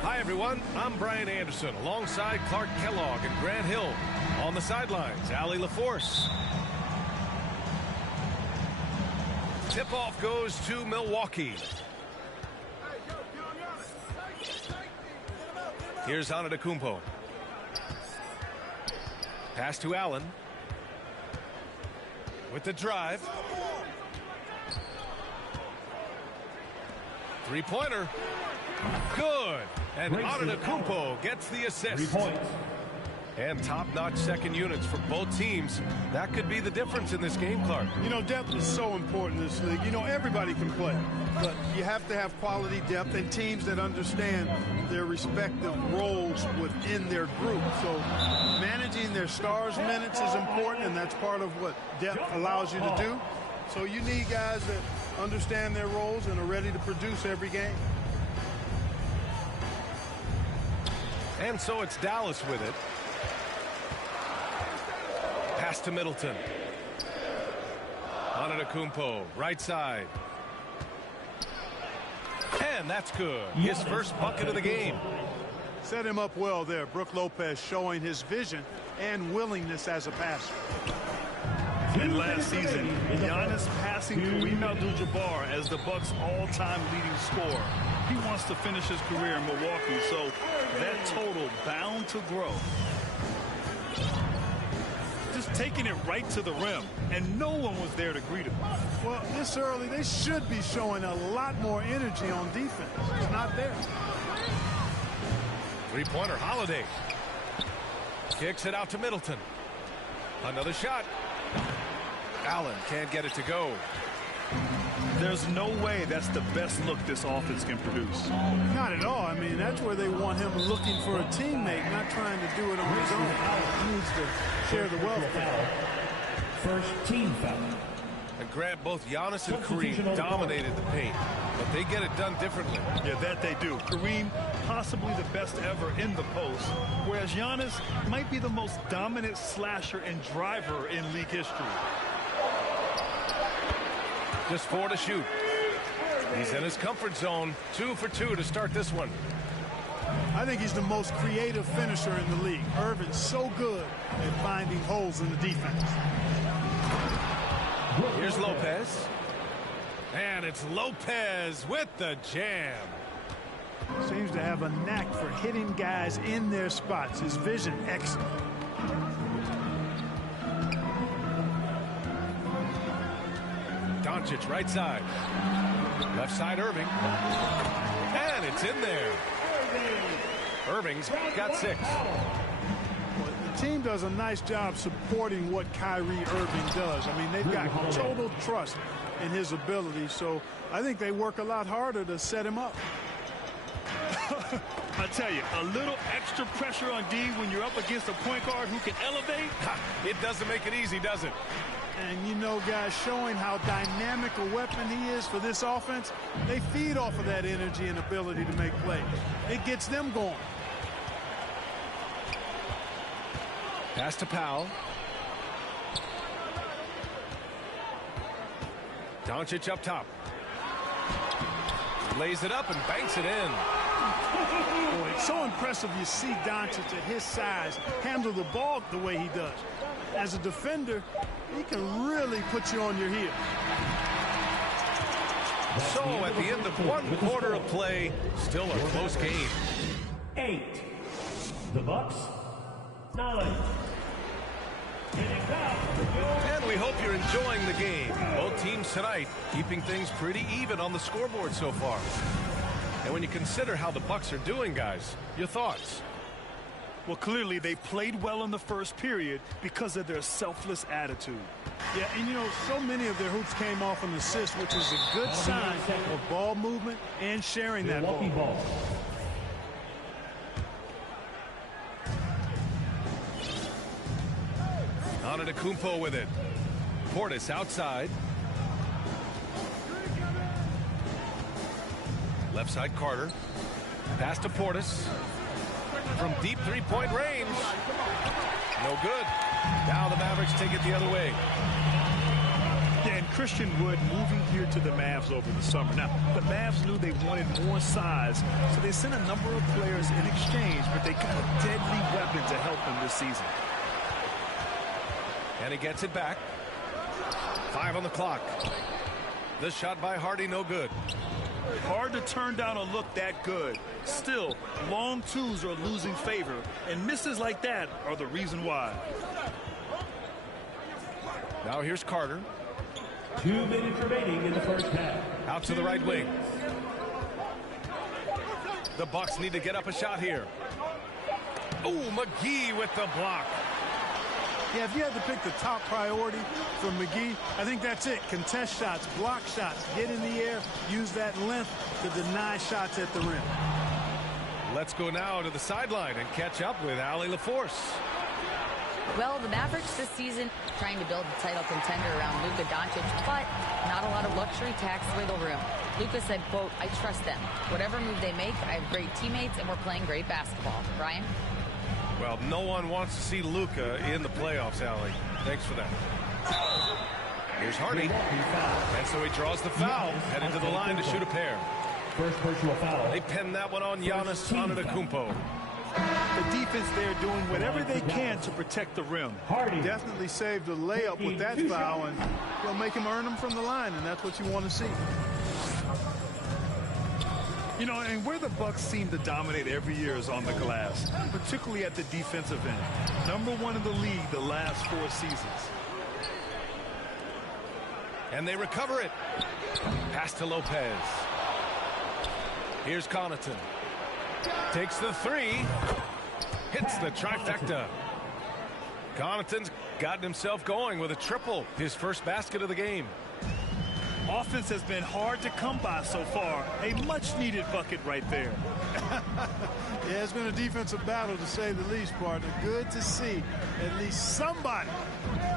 Hi, everyone. I'm Brian Anderson, alongside Clark Kellogg and Grant Hill. On the sidelines, Allie LaForce. Tip-off goes to Milwaukee. Here's Adom. Pass to Allen. With the drive. Three-pointer. Good. And Adom gets the assist. 3 points. And top-notch second units for both teams. That could be the difference in this game, Clark. You know, depth is so important in this league. You know, everybody can play, but you have to have quality depth and teams that understand their respective roles within their group. So managing their stars' minutes is important, and that's part of what depth allows you to do. So you need guys that understand their roles and are ready to produce every game. And so it's Dallas with it. Pass to Middleton. Adom, right side. And that's good. His first bucket of the game. Set him up well there. Brook Lopez showing his vision and willingness as a passer. And last season, Giannis passing Kareem Abdul-Jabbar as the Bucks' all-time leading scorer. He wants to finish his career in Milwaukee, so that total bound to grow. Just taking it right to the rim, and no one was there to greet him. Well, this early, they should be showing a lot more energy on defense. It's not there. Three-pointer, Holiday. Kicks it out to Middleton. Another shot. Allen can't get it to go. There's no way that's the best look this offense can produce. Not at all. I mean, that's where they want him looking for a teammate, not trying to do it on his own. He needs to share the wealth. First team foul. And Grant, both Giannis and Kareem dominated the paint, but they get it done differently. Yeah, that they do. Kareem, possibly the best ever in the post, whereas Giannis might be the most dominant slasher and driver in league history. Just 4 to shoot. He's in his comfort zone. 2 for 2 to start this one. I think he's the most creative finisher in the league. Irvin's so good at finding holes in the defense. Here's Lopez. And it's Lopez with the jam. Seems to have a knack for hitting guys in their spots. His vision excellent. Doncic right side. Left side Irving. And it's in there. Irving's got 6. The team does a nice job supporting what Kyrie Irving does. I mean, they've got total trust in his ability, so I think they work a lot harder to set him up. I tell you, a little extra pressure on D when you're up against a point guard who can elevate. It doesn't make it easy, does it? And, you know, guys, showing how dynamic a weapon he is for this offense, they feed off of that energy and ability to make plays. It gets them going. Pass to Powell. Doncic up top. Lays it up and banks it in. Boy, it's so impressive you see Doncic at his size handle the ball the way he does. As a defender, he can really put you on your heel. So at the end of 1 quarter of play, still a close game. 8. The Bucks. 9. And we hope you're enjoying the game. Both teams tonight keeping things pretty even on the scoreboard so far. And when you consider how the Bucks are doing, guys, your thoughts? Well, clearly they played well in the first period because of their selfless attitude. Yeah, and you know, so many of their hoops came off an assist, which is a good sign of ball movement and sharing that ball. Antetokounmpo with it. Portis outside. Left side Carter. Pass to Portis. From deep three-point range. No good. Now the Mavericks take it the other way. Yeah, and Christian Wood moving here to the Mavs over the summer. Now, the Mavs knew they wanted more size, so they sent a number of players in exchange, but they got a deadly weapon to help them this season. And he gets it back. 5 on the clock. The shot by Hardy, no good. Hard to turn down a look that good. Still, long twos are losing favor, and misses like that are the reason why. Now here's Carter. 2 minutes remaining in the first half. Out to the right wing. The Bucks need to get up a shot here. Oh, McGee with the block. Yeah, if you had to pick the top priority for McGee, I think that's it. Contest shots, block shots, get in the air, use that length to deny shots at the rim. Let's go now to the sideline and catch up with Allie LaForce. Well, the Mavericks this season trying to build a title contender around Luka Doncic, but not a lot of luxury tax wiggle room. Luka said, quote, "I trust them. Whatever move they make, I have great teammates and we're playing great basketball." Brian? Well, no one wants to see Luka in the playoffs, Allie. Thanks for that. Here's Hardy. And so he draws the foul, heading to the line to shoot a pair. First personal foul. They pin that one on Giannis Antetokounmpo. The defense there doing whatever they can to protect the rim. Hardy. Definitely saved a layup with that foul, and he'll make him earn them from the line, and that's what you want to see. You know, and where the Bucks seem to dominate every year is on the glass, particularly at the defensive end. #1 in the league the last 4 seasons. And they recover it. Pass to Lopez. Here's Connaughton. Takes the 3. Hits the trifecta. Connaughton's gotten himself going with a triple. His first basket of the game. Offense has been hard to come by so far. A much-needed bucket right there. Yeah, it's been a defensive battle, to say the least, partner. Good to see at least somebody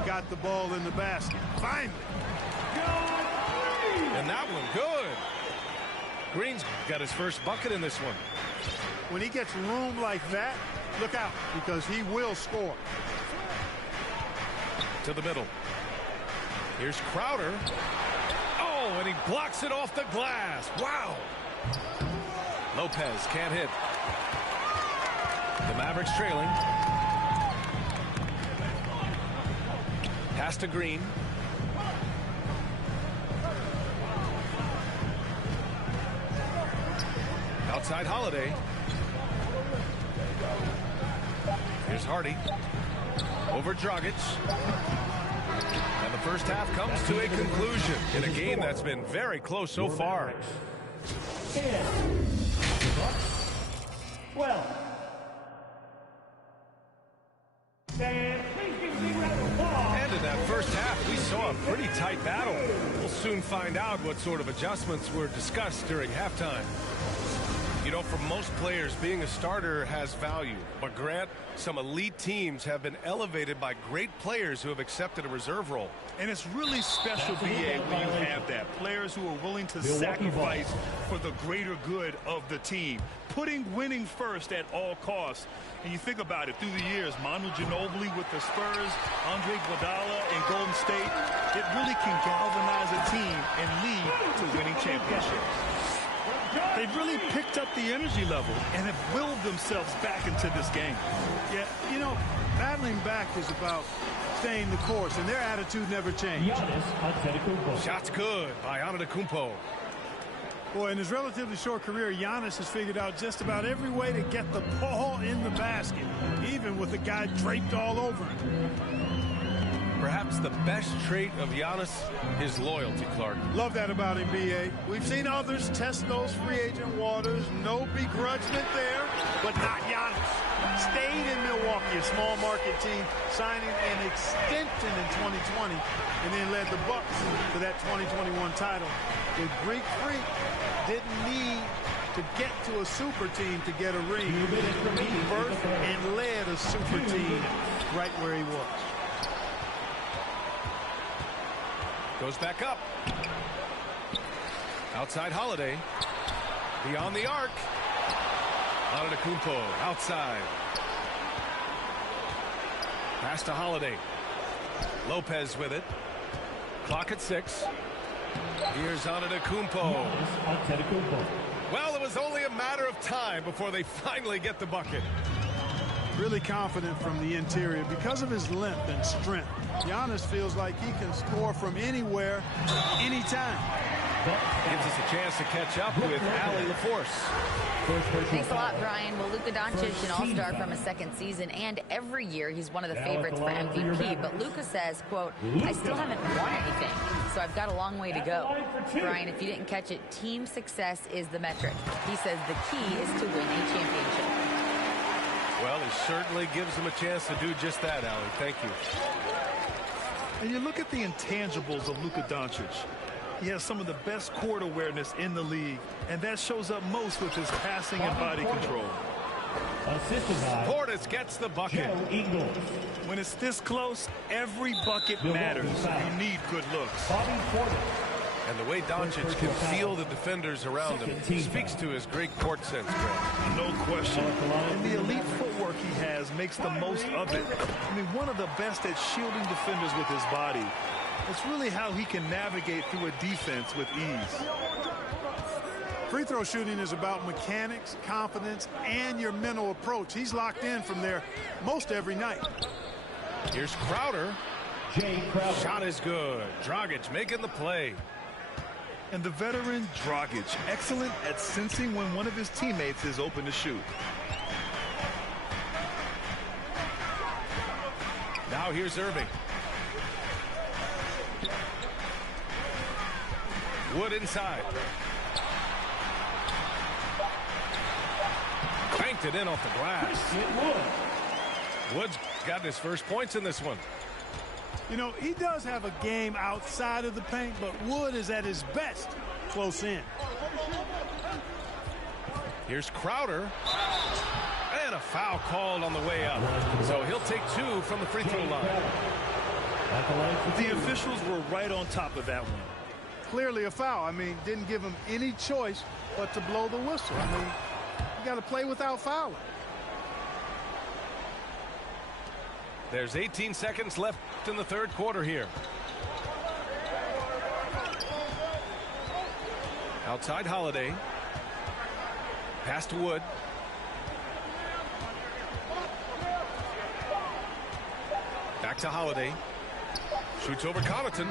got the ball in the basket. Finally. And that one, good. Green's got his first bucket in this one. When he gets room like that, look out, because he will score. To the middle. Here's Crowder. Oh, and he blocks it off the glass. Wow. Lopez can't hit. The Mavericks trailing. Pass to Green. Outside Holiday. Here's Hardy. Over Dragic. And the first half comes to a conclusion in a game that's been very close so far. Well. And in that first half, we saw a pretty tight battle. We'll soon find out what sort of adjustments were discussed during halftime. You know, for most players, being a starter has value. But Grant, some elite teams have been elevated by great players who have accepted a reserve role. And it's really special, BA, when you have that. Players who are willing to sacrifice for the greater good of the team. Putting winning first at all costs. And you think about it, through the years, Manu Ginobili with the Spurs, Andre Iguodala in Golden State, it really can galvanize a team and lead to winning championships. They've really picked up the energy level and have willed themselves back into this game. Yeah, you know, battling back is about staying the course, and their attitude never changed. Shots good by Antetokounmpo. Boy, in his relatively short career, Giannis has figured out just about every way to get the ball in the basket, even with the guy draped all over him. Perhaps the best trait of Giannis is loyalty, Clark. Love that about him, B.A. We've seen others test those free agent waters. No begrudgment there, but not Giannis. Stayed in Milwaukee, a small market team, signing an extension in 2020, and then led the Bucks to that 2021 title. The Greek Freak didn't need to get to a super team to get a ring. He birthed and led a super team right where he was. Goes back up. Outside Holiday. Beyond the arc. Antetokounmpo outside. Pass to Holiday. Lopez with it. Clock at 6. Here's Antetokounmpo. Well, it was only a matter of time before they finally get the bucket. Really confident from the interior because of his length and strength. Giannis feels like he can score from anywhere, anytime. Gives us a chance to catch up with Allie LaForce. Thanks a lot, Brian. Well, Luka Doncic, an all-star from his second season, and every year he's one of the favorites for MVP. But Luka says, quote, I still haven't won anything, so I've got a long way to go. Brian, if you didn't catch it, team success is the metric. He says the key is to win a championship. Well, he certainly gives them a chance to do just that, Allie. Thank you. And you look at the intangibles of Luka Doncic. He has some of the best court awareness in the league, and that shows up most with his passing and body control. Portis gets the bucket. When it's this close, every bucket matters. You need good looks. And the way Doncic can feel the defenders around him speaks to his great court sense, Grant. No question. And the elite footwork he has makes the most of it. I mean, one of the best at shielding defenders with his body. It's really how he can navigate through a defense with ease. Free throw shooting is about mechanics, confidence, and your mental approach. He's locked in from there most every night. Here's Crowder. Shot is good. Dragic making the play. And the veteran Dragic, excellent at sensing when one of his teammates is open to shoot. Now here's Irving. Wood inside. Banked it in off the glass. Wood's gotten his first points in this one. You know, he does have a game outside of the paint, but Wood is at his best close in. Here's Crowder. And a foul called on the way up. So he'll take 2 from the free throw line. The officials were right on top of that one. Clearly a foul. I mean, didn't give him any choice but to blow the whistle. I mean, you got to play without fouling. There's 18 seconds left in the third quarter here. Outside Holiday. Pass to Wood. Back to Holiday. Shoots over Connaughton.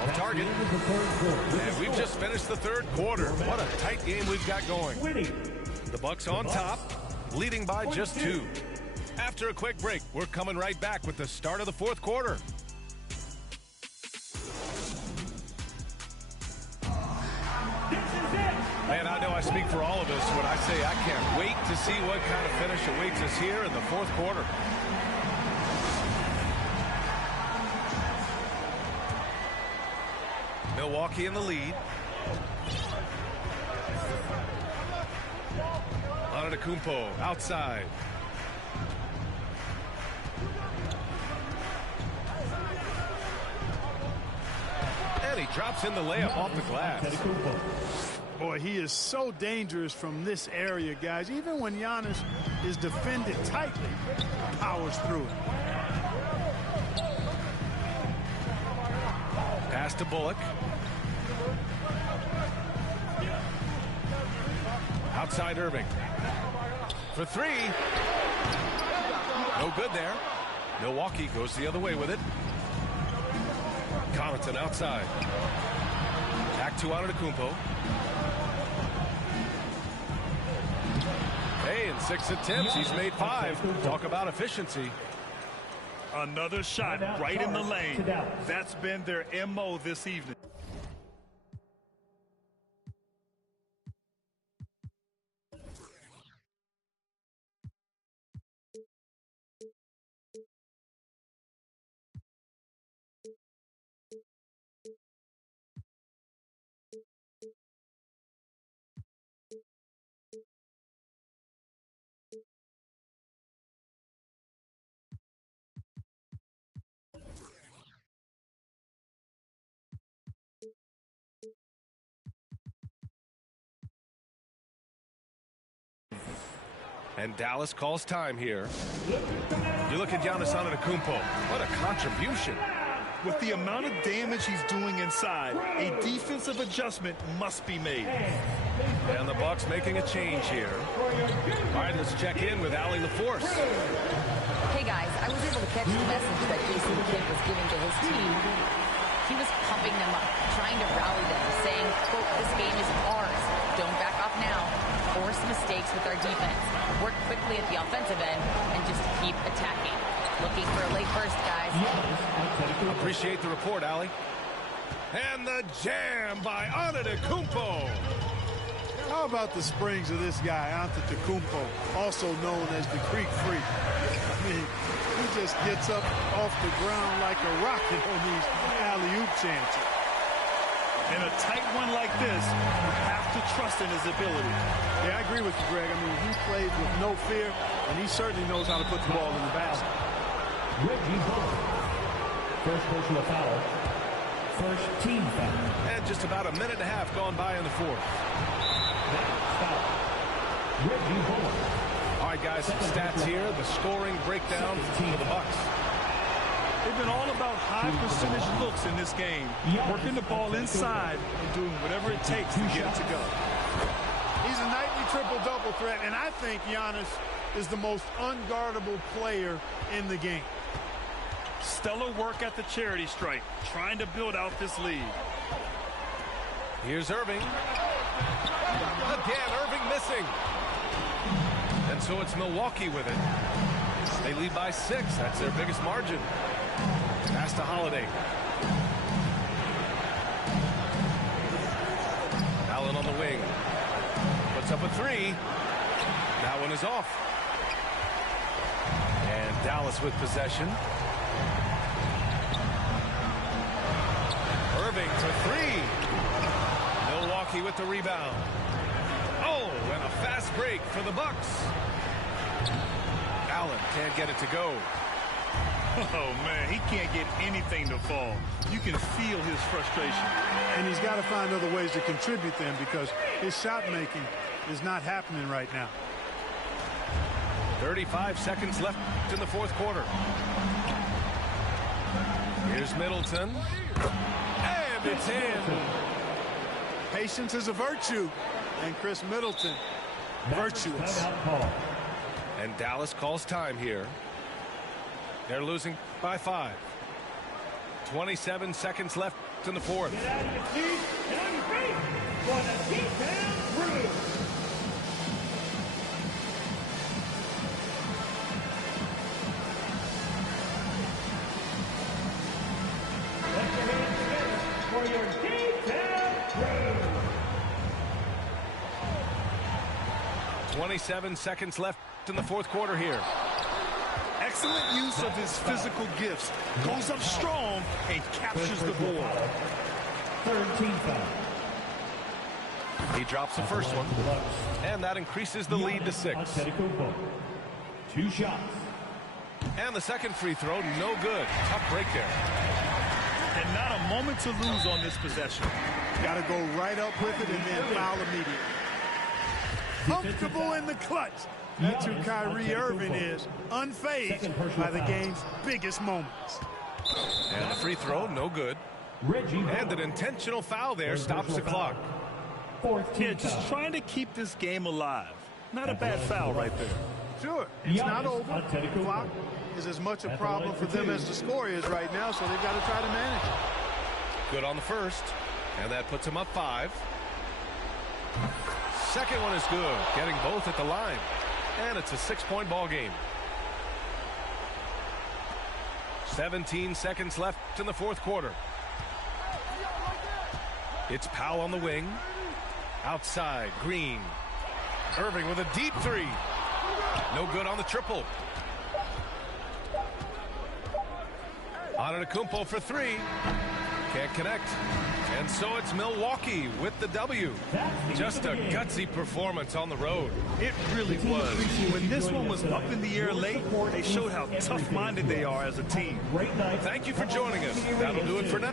Off target. And we've just finished the third quarter. What a tight game we've got going. The Bucks on top, leading by just 2. After a quick break, we're coming right back with the start of the fourth quarter. Man, I know I speak for all of us when I say I can't wait to see what kind of finish awaits us here in the fourth quarter. Milwaukee in the lead. Antetokounmpo outside. And he drops in the layup off the glass. Boy, he is so dangerous from this area, guys. Even when Giannis is defended tightly, powers through it. Pass to Bullock. Outside Irving. For 3. No good there. Milwaukee goes the other way with it. Connaughton outside. Back to Antetokounmpo. Hey, in 6 attempts, he's made 5. Talk about efficiency. Another shot right in the lane. That's been their MO this evening. And Dallas calls time here. You look at Giannis Antetokounmpo. What a contribution. With the amount of damage he's doing inside, a defensive adjustment must be made. And the Bucks making a change here. All right, let's check in with Allie LaForce. Hey, guys, I was able to catch the message that Jason Kidd was giving to his team. He was pumping them up, trying to rally them, saying, quote, this game is ours. Don't back off now. Force mistakes with our defense. Work quickly at the offensive end and just keep attacking. Looking for a late burst, guys. Appreciate the report, Allie. And the jam by Antetokounmpo. How about the springs of this guy, Antetokounmpo, also known as the Greek Freak? I mean, he just gets up off the ground like a rocket on these alley-oop chances. In a tight one like this, you have to trust in his ability. Yeah, I agree with you, Greg. I mean, he plays with no fear, and he certainly knows how to put the ball in the basket. First personal foul. First team foul. And just about a minute and a half gone by in the fourth. All right, guys, some stats here. The scoring breakdown for the Bucks. They've been all about high percentage looks in this game, working the ball inside and doing whatever it takes to get it to go. He's a nightly triple-double threat, and I think Giannis is the most unguardable player in the game. Stellar work at the charity stripe, trying to build out this lead. Here's Irving. Again, Irving missing. And so it's Milwaukee with it. They lead by 6. That's their biggest margin. Pass to Holiday. Allen on the wing. Puts up a 3. That one is off. And Dallas with possession. for three. Milwaukee with the rebound. Oh, and a fast break for the Bucks. Allen can't get it to go. Oh, man, he can't get anything to fall. You can feel his frustration. And he's got to find other ways to contribute then, because his shot making is not happening right now. 35 seconds left in the fourth quarter. Here's Middleton. And it's in. Patience is a virtue. And Chris Middleton, virtuous. And Dallas calls time here. They're losing by 5. 27 seconds left in the fourth. Get out of your seat and on your feet for the beatdown room. Put your hands together for your beatdown room. 27 seconds left in the fourth quarter here. Excellent use of his physical gifts. Goes up strong and captures the board. Third team foul. He drops the first one, and that increases the lead to 6. 2 shots. And the second free throw, no good. Tough break there. And not a moment to lose on this possession. Got to go right up with it and then foul immediately. Comfortable in the clutch. That's who Kyrie Irving is, unfazed by the game's biggest moments. And the free throw, no good. And an intentional foul there stops the clock. Yeah, just trying to keep this game alive. Not a bad foul right there. Sure, it's not over. The clock is as much a problem for them as the score is right now, so they've got to try to manage it. Good on the first, and that puts him up 5. Second one is good, getting both at the line. And it's a 6-point ball game. 17 seconds left in the fourth quarter. It's Powell on the wing. Outside, Green. Irving with a deep 3. No good on the triple. Antetokounmpo for 3. Can't connect. And so it's Milwaukee with the W. Just a gutsy performance on the road. It really was. When this one was up in the air late, they showed how tough-minded they are as a team. Thank you for joining us. That'll do it for now.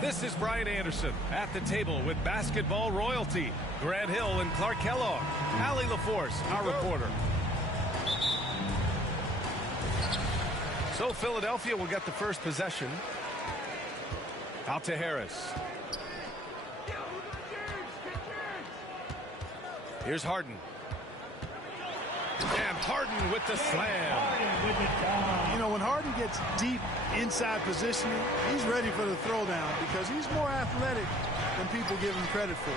This is Brian Anderson at the table with basketball royalty. Grant Hill and Clark Kellogg. Allie LaForce, our reporter. So Philadelphia will get the first possession. Out to Harris. Here's Harden. And Harden with the slam. You know, when Harden gets deep inside positioning, he's ready for the throwdown because he's more athletic than people give him credit for.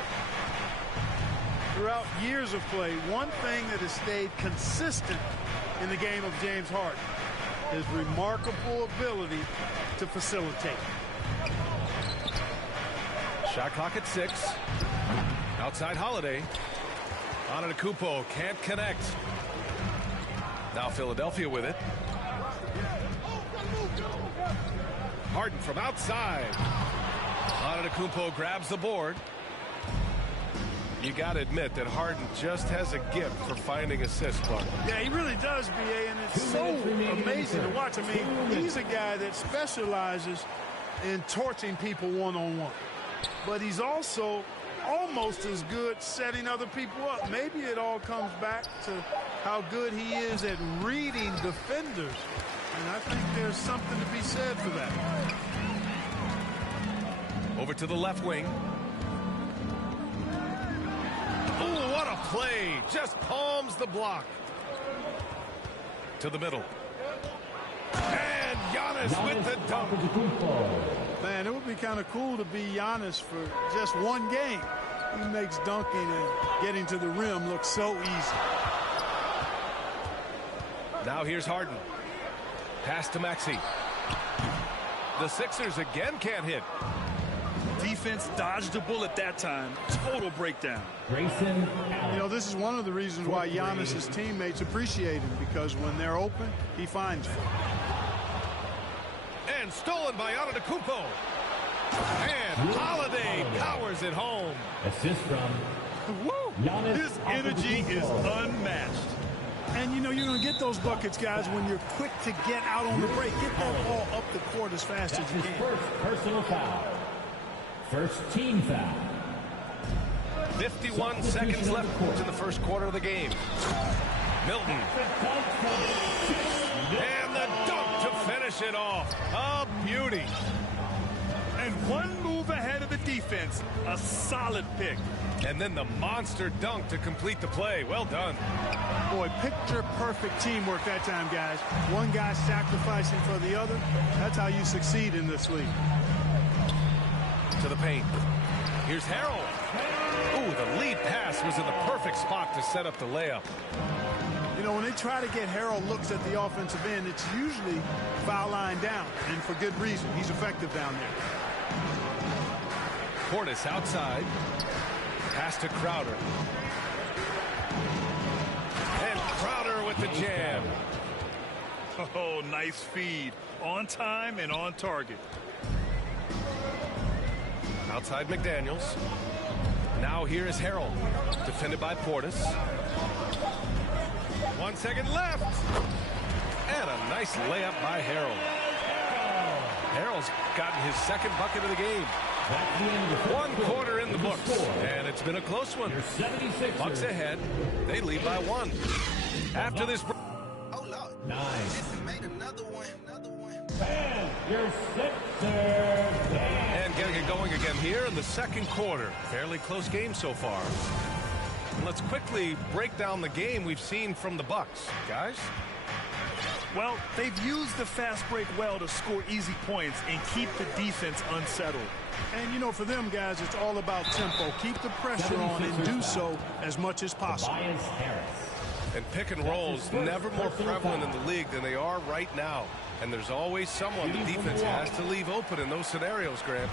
throughout years of play, one thing that has stayed consistent in the game of James Harden is remarkable ability to facilitate. Shot clock at 6. Outside Holiday. Antetokounmpo can't connect. Now Philadelphia with it. Harden from outside. Antetokounmpo grabs the board. You got to admit that Harden just has a gift for finding assists, Clark. Yeah, he really does, B.A., and it's so amazing to watch. I mean, he's a guy that specializes in torching people one-on-one. But he's also almost as good setting other people up. Maybe it all comes back to how good he is at reading defenders. And I think there's something to be said for that. Over to the left wing. Oh, what a play. Just palms the block. To the middle. And Giannis with the dunk. Man, it would be kind of cool to be Giannis for just one game. He makes dunking and getting to the rim look so easy. Now here's Harden. Pass to Maxey. The Sixers again can't hit. Defense dodged the bullet that time. Total breakdown. Grayson. You know, this is one of the reasons why Giannis's teammates appreciate him, because when they're open, he finds them. And stolen by Antetokounmpo. And Holiday powers it home. Assist from Woo! Giannis. His energy is unmatched. And, you know, you're going to get those buckets, guys, when you're quick to get out on the break. Get that ball up the court as fast That's as you his can. first personal foul. First team foul. 51 seconds left in the first quarter of the game. Milton. And the dunk to finish it off. A beauty. And one move ahead of the defense. A solid pick. And then the monster dunk to complete the play. Well done. Boy, picture-perfect teamwork that time, guys. One guy sacrificing for the other. That's how you succeed in this league. To the paint. Here's Harrell. Ooh, the lead pass was in the perfect spot to set up the layup. You know, when they try to get Harrell looks at the offensive end, it's usually foul line down, and for good reason. He's effective down there. Portis outside. Pass to Crowder. And Crowder with the jam. Oh, nice feed. On time and on target. Outside McDaniels. Now here is Harrell. Defended by Portis. 1 second left. And a nice layup by Harrell. Harrell's gotten his second bucket of the game. One quarter in the books. And it's been a close one. Bucks ahead. They lead by 1. After this break. Oh, Lord. Nice. Made another one. And your Sixers. And getting it going again here in the second quarter. Fairly close game so far. Let's quickly break down the game we've seen from the Bucks, guys. Well, they've used the fast break well to score easy points and keep the defense unsettled. And, you know, for them, guys, it's all about tempo. Keep the pressure on and do so as much as possible. Tobias Harris. And pick and rolls never more prevalent in the league than they are right now. And there's always someone the defense has to leave open in those scenarios, Grant.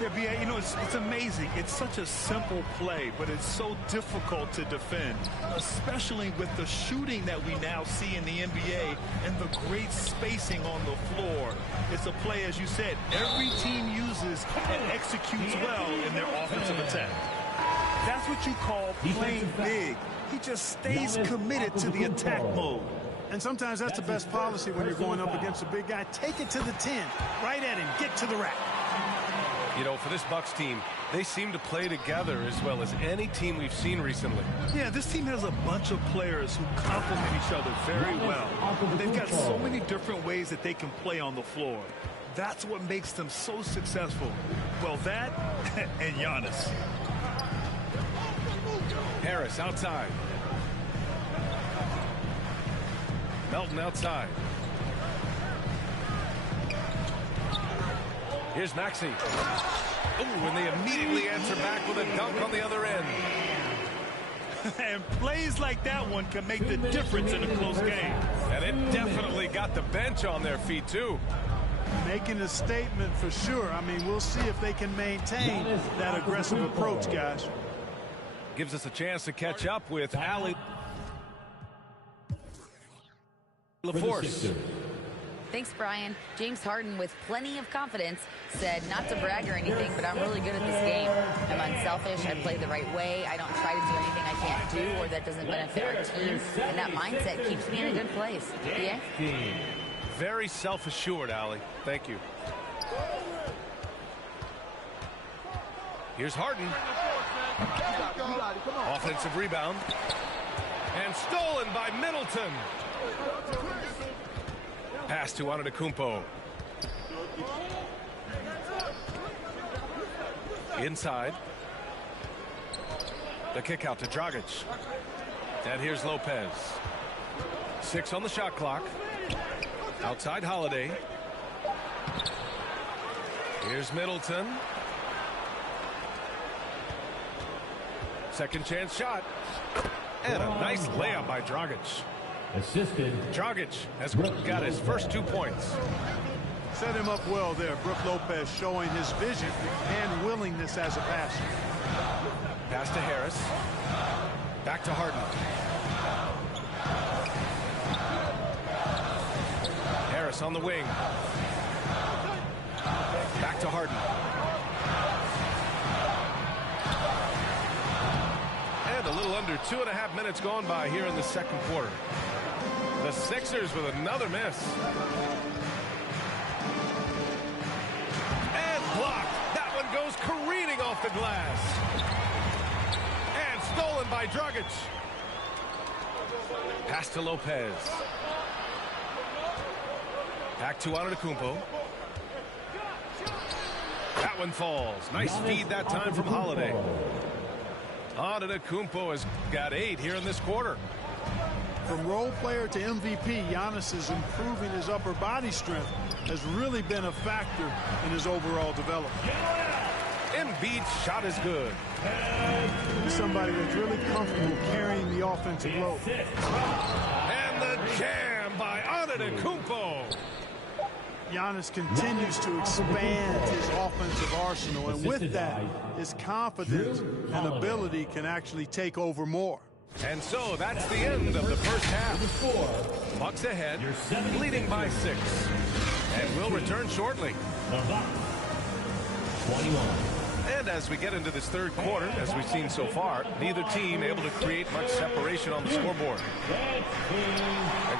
Yeah, B.A., you know, it's amazing. It's such a simple play, but it's so difficult to defend, especially with the shooting that we now see in the NBA and the great spacing on the floor. It's a play, as you said, every team uses and executes well in their offensive attack. That's what you call playing big. He just stays committed to the attack mode. And sometimes that's the best policy when you're going up against a big guy. Take it to the 10, right at him, get to the rack. You know, for this Bucks team, they seem to play together as well as any team we've seen recently. Yeah, this team has a bunch of players who complement each other very well. They've got so many different ways that they can play on the floor. That's what makes them so successful. Well, that and Giannis. Harris outside. Melton outside. Here's Maxey. Ooh, and they immediately answer back with a dunk on the other end. And plays like that one can make the difference in a close game. And it definitely got the bench on their feet, too. Making a statement for sure. I mean, we'll see if they can maintain that aggressive approach, guys. Gives us a chance to catch up with Ali LaForce. Thanks, Brian. James Harden, with plenty of confidence, said not to brag or anything, but I'm really good at this game. I'm unselfish. I play the right way. I don't try to do anything I can't do or that doesn't benefit our team. And that mindset keeps me in a good place. Yeah? Very self-assured, Ali. Thank you. Here's Harden. Offensive rebound. And stolen by Middleton. Pass to Antetokounmpo. Inside. The kick out to Dragic. And here's Lopez. 6 on the shot clock. Outside Holiday. Here's Middleton. Second chance shot. And a nice layup by Dragic. Assisted. Dragic has got his first 2 points. Set him up well there. Brook Lopez showing his vision and willingness as a passer. Pass to Harris. Back to Harden. Harris on the wing. Back to Harden. And a little under 2.5 minutes gone by here in the second quarter. The Sixers with another miss. And blocked. That one goes careening off the glass. And stolen by Dragic. Pass to Lopez. Back to Antetokounmpo. That one falls. Nice feed that time from Holiday. Antetokounmpo has got 8 here in this quarter. From role player to MVP, Giannis is improving his upper body strength. Has really been a factor in his overall development. Embiid's shot is good. He's somebody that's really comfortable carrying the offensive load. And the jam by Antetokounmpo. Giannis continues to expand his offensive arsenal, and with that, his confidence and ability can actually take over more. And so that's the end of the first half. Bucks ahead, leading by 6. And we'll return shortly. 21. And as we get into this third quarter, as we've seen so far, neither team able to create much separation on the scoreboard. And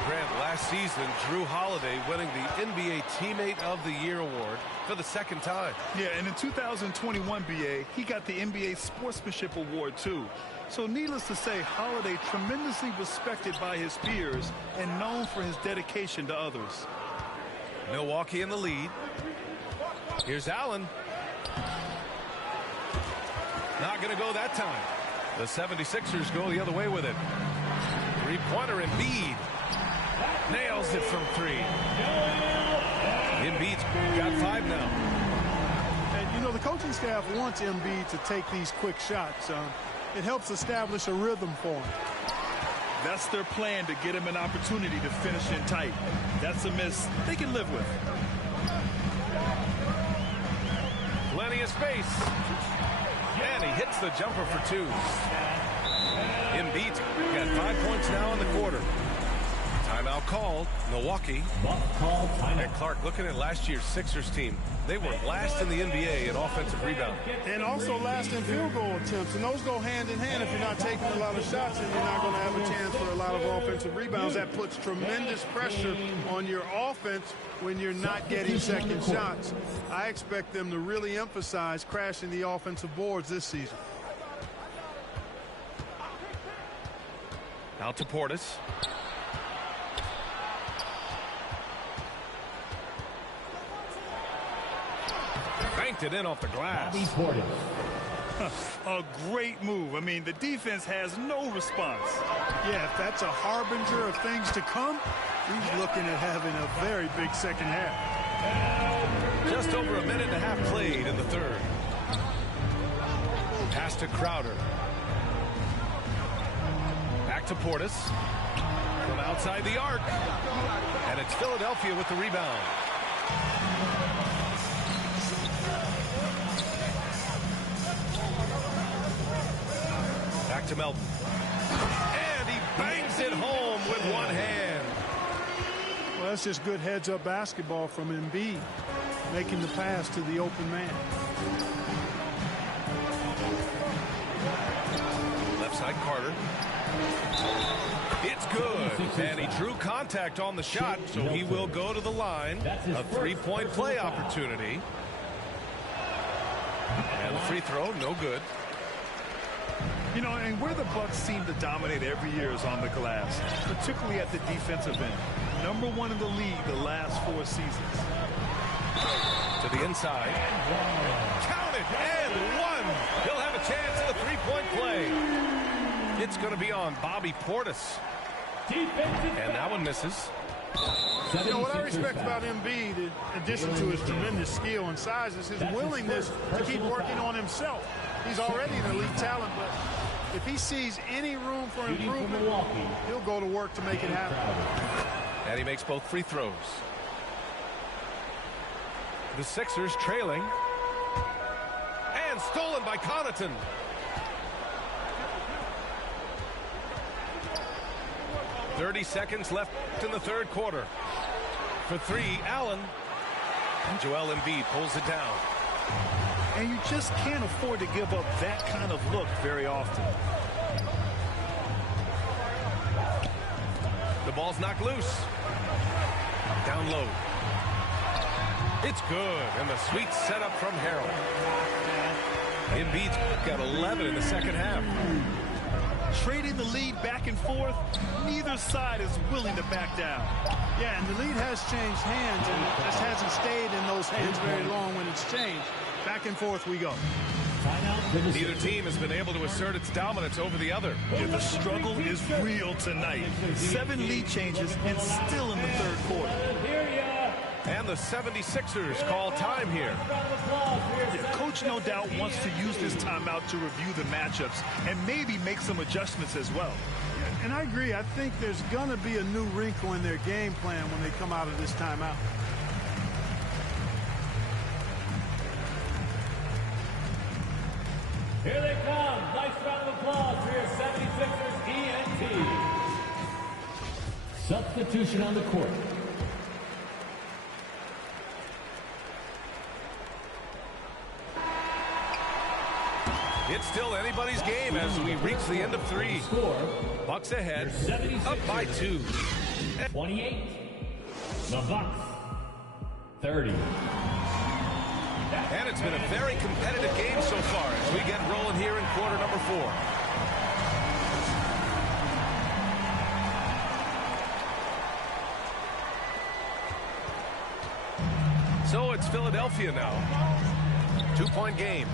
Grant, last season, Drew Holiday winning the NBA Teammate of the Year award for the second time. Yeah, and in 2021, BA, he got the NBA Sportsmanship Award, too. So needless to say, Holiday tremendously respected by his peers and known for his dedication to others. Milwaukee in the lead. Here's Allen. Not going to go that time. The 76ers go the other way with it. Three-pointer Embiid. Nails it from 3. Embiid's got 5 now. And, you know, the coaching staff wants Embiid to take these quick shots. It helps establish a rhythm for him. That's their plan, to get him an opportunity to finish in tight. That's a miss they can live with. Plenty of space. And he hits the jumper for 2. Embiid's got 5 points now in the quarter. Timeout called. Milwaukee. And Clark, looking at last year's Sixers team, they were last in the NBA in offensive rebound. And also last in field goal attempts. And those go hand in hand. If you're not taking a lot of shots, then you're not going to have a chance for a lot of offensive rebounds. That puts tremendous pressure on your offense when you're not getting second shots. I expect them to really emphasize crashing the offensive boards this season. Out to Portis. Banked it in off the glass. A great move. I mean, the defense has no response. Yeah, if that's a harbinger of things to come, he's looking at having a very big second half. Just over a minute and a half played in the third. Pass to Crowder. to Portis. From outside the arc. And it's Philadelphia with the rebound. Back to Melton. And he bangs it home with one hand. Well, that's just good heads-up basketball from Embiid, making the pass to the open man. Left side, Carter. It's good. And he drew contact on the shot, so he will go to the line. A three-point play opportunity. And the free throw, no good. You know, and where the Bucks seem to dominate every year is on the glass, particularly at the defensive end. #1 in the league the last 4 seasons. To the inside. Count it, and one. He'll have a chance at a three-point play. It's going to be on Bobby Portis. And that one misses. You know, what I respect about Embiid, in addition to his tremendous skill and size, is his willingness to keep working on himself. He's already an elite talent, but if he sees any room for improvement, he'll go to work to make it happen. And he makes both free throws. The Sixers trailing. And stolen by Connaughton. .30 seconds left in the third quarter. For three, Allen. And Joel Embiid pulls it down. And you just can't afford to give up that kind of look very often. The ball's knocked loose. Down low. It's good. And the sweet setup from Harrell. Embiid's got 11 in the second half. Trading the lead back and forth, neither side is willing to back down. Yeah, and the lead has changed hands, and it just hasn't stayed in those hands very long when it's changed. Back and forth we go. Neither team has been able to assert its dominance over the other. Yeah, the struggle is real tonight. 7 lead changes and still in the third quarter. And the 76ers call time here. Yeah, Coach no doubt wants to use this timeout to review the matchups and maybe make some adjustments as well. And I agree. I think there's going to be a new wrinkle in their game plan when they come out of this timeout. Here they come. Nice round of applause for your 76ers ENT. Substitution on the court. It's still anybody's game as we reach the end of 3. Bucks ahead, up by 2. 28. The Bucks. 30. And it's been a very competitive game so far as we get rolling here in quarter number 4. So it's Philadelphia now. 2-point game.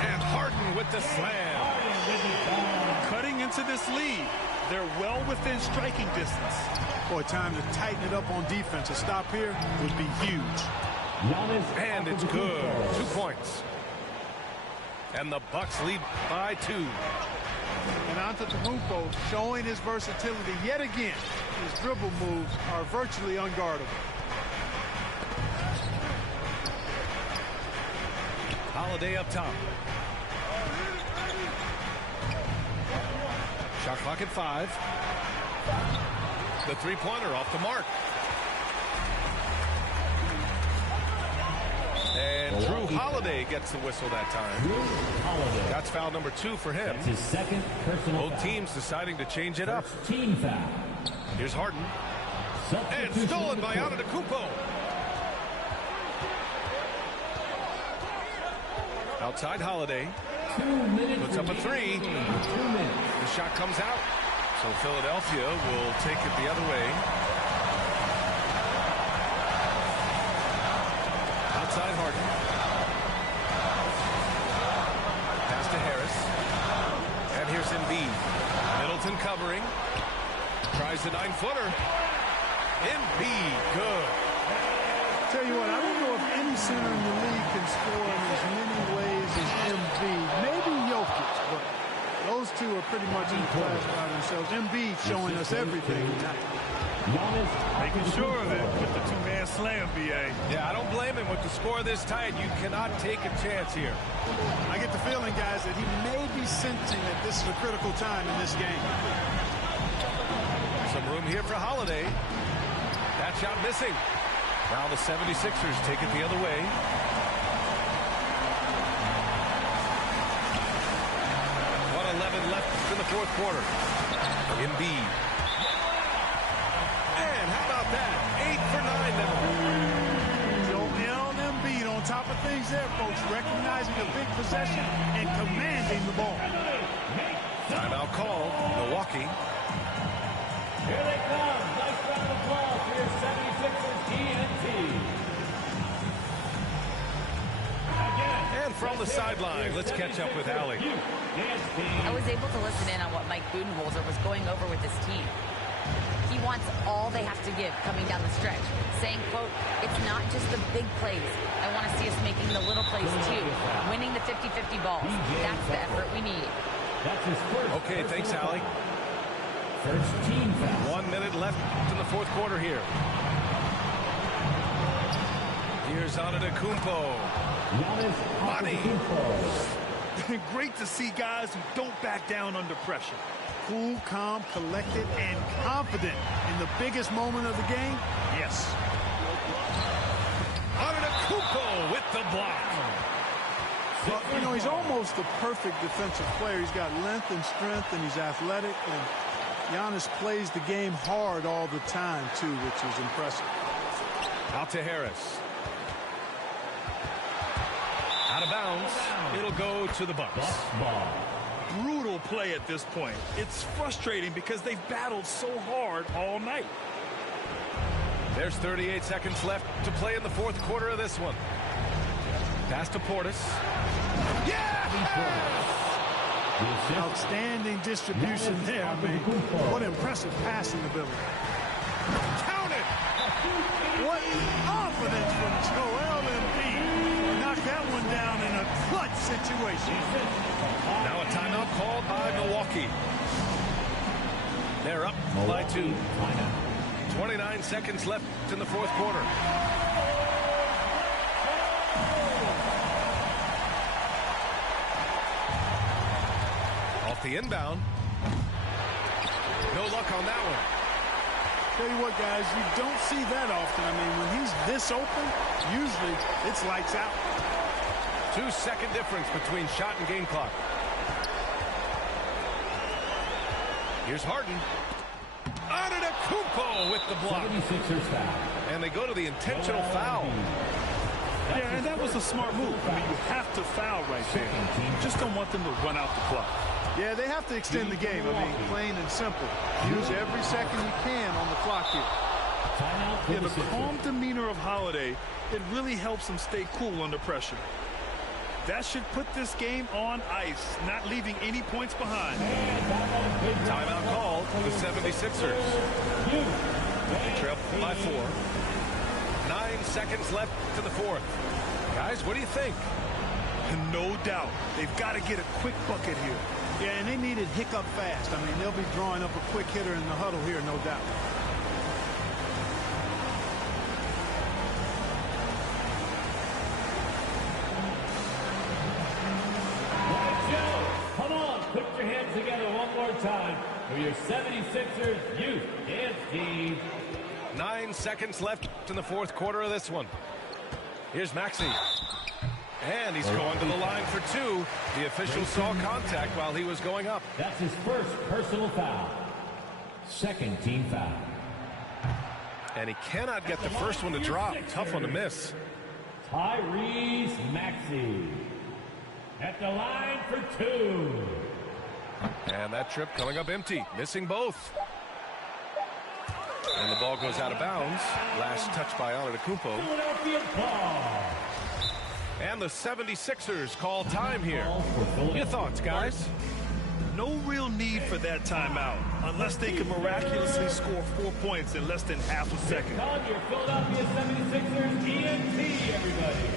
And Harden with the slam. Cutting into this lead. They're well within striking distance. Boy, time to tighten it up on defense. A stop here would be huge. And it's good. 2 points. And the Bucks lead by 2. And Antetokounmpo showing his versatility yet again. His dribble moves are virtually unguardable. Holiday up top. Shot clock at 5. The three-pointer off the mark. And Drew Holiday gets the whistle that time. That's foul number 2 for him. That's his second personal Both teams deciding to change it up. Team foul. Here's Harden. And stolen by Antetokounmpo. Outside Holiday. 2 minutes. Puts up a 3. 2 minutes. The shot comes out. So Philadelphia will take it the other way. Outside Harden. Pass to Harris. And here's Embiid. Middleton covering. Tries the 9-footer. Embiid, good. Tell you what, I don't know if any center in the league can score in as many ways as Embiid. Maybe Jokic, but Those two are pretty much in class by themselves. Embiid showing us everything tonight. Making sure of it with the two-man slam, B.A. Yeah, I don't blame him. With the score this tight, you cannot take a chance here. I get the feeling, guys, that he may be sensing that this is a critical time in this game. Some room here for Holiday. That shot missing. Now the 76ers take it the other way. 1:11 left in the fourth quarter. Embiid. And how about that? 8 for 9 now. Joel Embiid on top of things there, folks. Recognizing the big possession and commanding the ball. Timeout call. Milwaukee. Here they come. Nice round of applause for your 76ers TNT. And from the sideline, let's catch up with Allie. I was able to listen in on what Mike Budenholzer was going over with his team. He wants all they have to give coming down the stretch, saying, quote, it's not just the big plays. I want to see us making the little plays too, winning the 50-50 balls. That's the effort we need. Okay, thanks, Allie. First team foul. 1 minute left in the fourth quarter here. Here's Antetokounmpo. Money. Great to see guys who don't back down under pressure. Cool, calm, collected, and confident in the biggest moment of the game. Yes. Antetokounmpo with the block. Well, you know, he's almost the perfect defensive player. He's got length and strength, and he's athletic. And Giannis plays the game hard all the time, too, which is impressive. Out to Harris. Out of bounds. It'll go to the Bucks. Brutal play at this point. It's frustrating because they've battled so hard all night. There's 38 seconds left to play in the fourth quarter of this one. Pass to Portis. Yeah! Outstanding distribution there. I mean, what impressive passing ability. Count it! What confidence from Joel Embiid. Knock that one down in a clutch situation. Now a timeout called by Milwaukee. They're up by 2. 29 seconds left in the fourth quarter. Off the inbound. No luck on that one. Tell you what, guys, you don't see that often. I mean, when he's this open, usually it's lights out. 2-second difference between shot and game clock. Here's Harden. Antetokounmpo with the block. 76ers foul. And they go to the intentional foul. Yeah, and that was a smart move. I mean, you have to foul right there. You just don't want them to run out the clock. Yeah, they have to extend the game. I mean, plain and simple. Use every second you can on the clock here. Yeah, the calm demeanor of Holiday, it really helps him stay cool under pressure. That should put this game on ice, not leaving any points behind. Timeout call for the 76ers. They trail by 4. 9 seconds left to the fourth. Guys, what do you think? No doubt. They've got to get a quick bucket here. Yeah, and they need it hiccup fast. I mean, they'll be drawing up a quick hitter in the huddle here, no doubt. Come on, put your hands together one more time for your 76ers youth dance team. 9 seconds left in the fourth quarter of this one. Here's Maxey. And he's going to the line for 2. The official saw contact while he was going up. That's his first personal foul. Second team foul. And he cannot get the first one to drop. Tough one to miss. Tyrese Maxey at the line for 2. And that trip coming up empty. Missing both. And the ball goes out of bounds. Last touch by Antetokounmpo. Philadelphia ball. And the 76ers call time here. Your thoughts, guys? No real need for that timeout, unless they can miraculously score 4 points in less than half a second. On your Philadelphia 76ers TNT, everybody.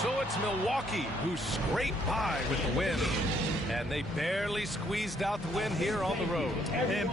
so it's Milwaukee who scraped by with the win. And they barely squeezed out the win here on the road. And